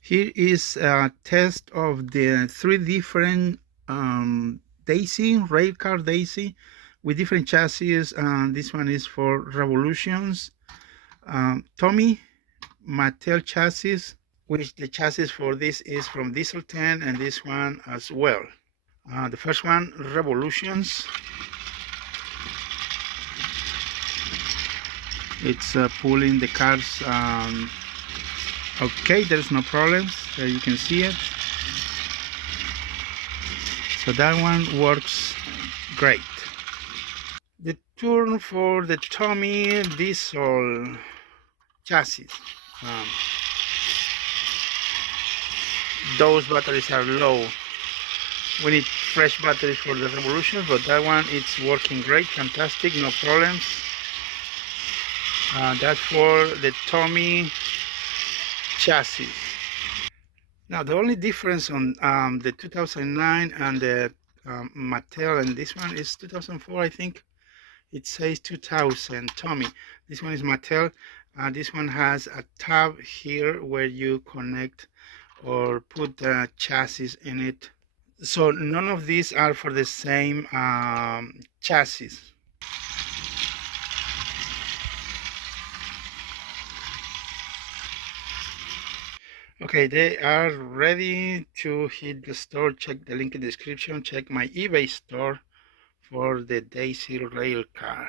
Here is a test of the 3 different Daisy, rail car Daisy, with different chassis. This one is for Revolutions. Tomy, Mattel chassis, which the chassis for this is from Diesel 10, and this one as well. The first one, Revolutions. It's pulling the cars. Okay, there's no problems. There you can see it. So that one works great. The turn for the Tomy diesel chassis. Um, those batteries are low. We need fresh batteries for the Revolution, but that one it's working great, fantastic, no problems. That's for the Tomy chassis. Now the only difference on the 2009 and the Mattel and this one is 2004, I think. It says 2000 Tomy. This one is Mattel. This one has a tab here where you connect or put the chassis in it. So none of these are for the same chassis. Okay, they are ready to hit the store. Check the link in the description. Check my eBay store for the Daisy rail car.